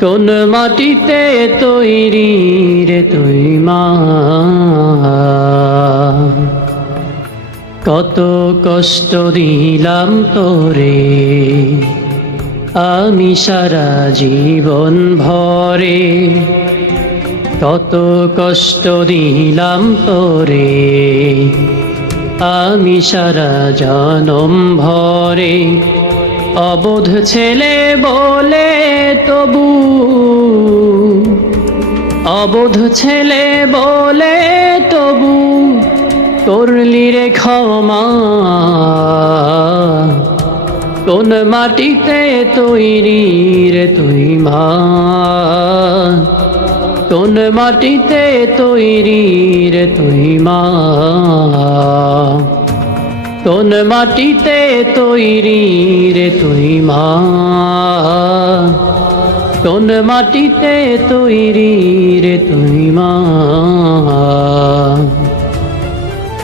কোন মাটিতে তৈরি রে তুই মা। কত কষ্ট দিলাম তোরে, আমি সারা জীবন ভরে। কত কষ্ট দিলাম তোরে, আমি সারা জনম ভরে। অবোধ ছেলে বলে তবু। অবোধ ছেলে বলে তবু। করলি রে ক্ষমা। কোন মাটিতে তৈরি রে তুই মা। কোন মাটিতে তৈরি রে তুই মা। কোন মাটিতে তৈরি রে তুই মা। কোন মাটিতে তৈরি রে তুই মা।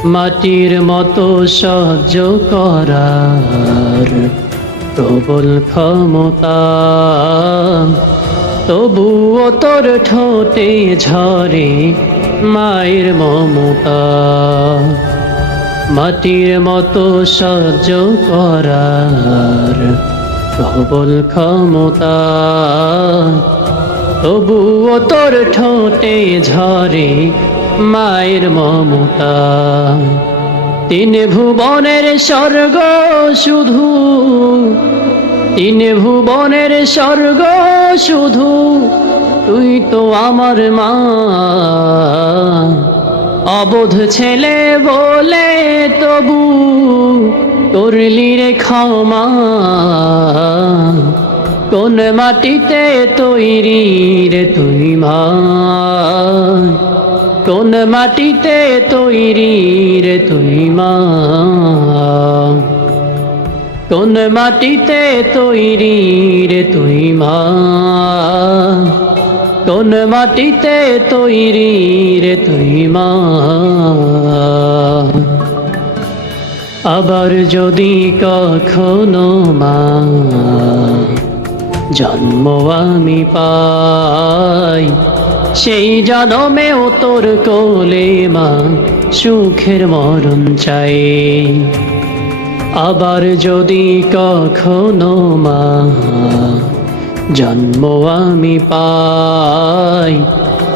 মাটির মতো সহ্য করার প্রবল ক্ষমতা। তবুও তোর ঠোঁটে ঝরে মায়ের মমতা। মাটির মতো সহ্য করার প্রবল ক্ষমতা। তবুও তোর ঠোঁটে ঝরে মায়ের মমতা। তিন ভুবনের স্বর্গ শুধু, তিন ভুবনের স্বর্গ শুধু, তুই তো আমার মা। অবোধ ছেলে বলে তবু করলি রে ক্ষমা। কোন মাটিতে তৈরি রে তুই মা? কোন মাটিতে তৈরি রে তুই মা? কোন মাটিতে তৈরি রে তুই মা? কোন মাটিতে তৈরি রে তুই মা? আবার যদি কখনো মা, জন্ম আমি পাই। সেই জনমেও তোর কোলে মা, সুখের মরণ চাই। আবার যদি কখনো মা জন্ম আমি পাই।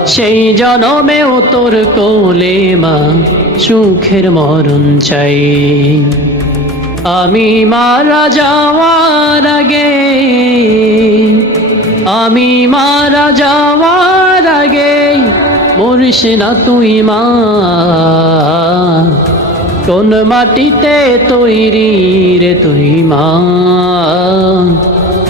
সেই জনমেও তোর কোলে মা, সুখের মরণ চাই। আমি মারা যাওয়ার আগে, আমি মারা যাওয়ার আগে, মরিস না তুই মা। কোন মাটিতে তৈরি রে তুই মা।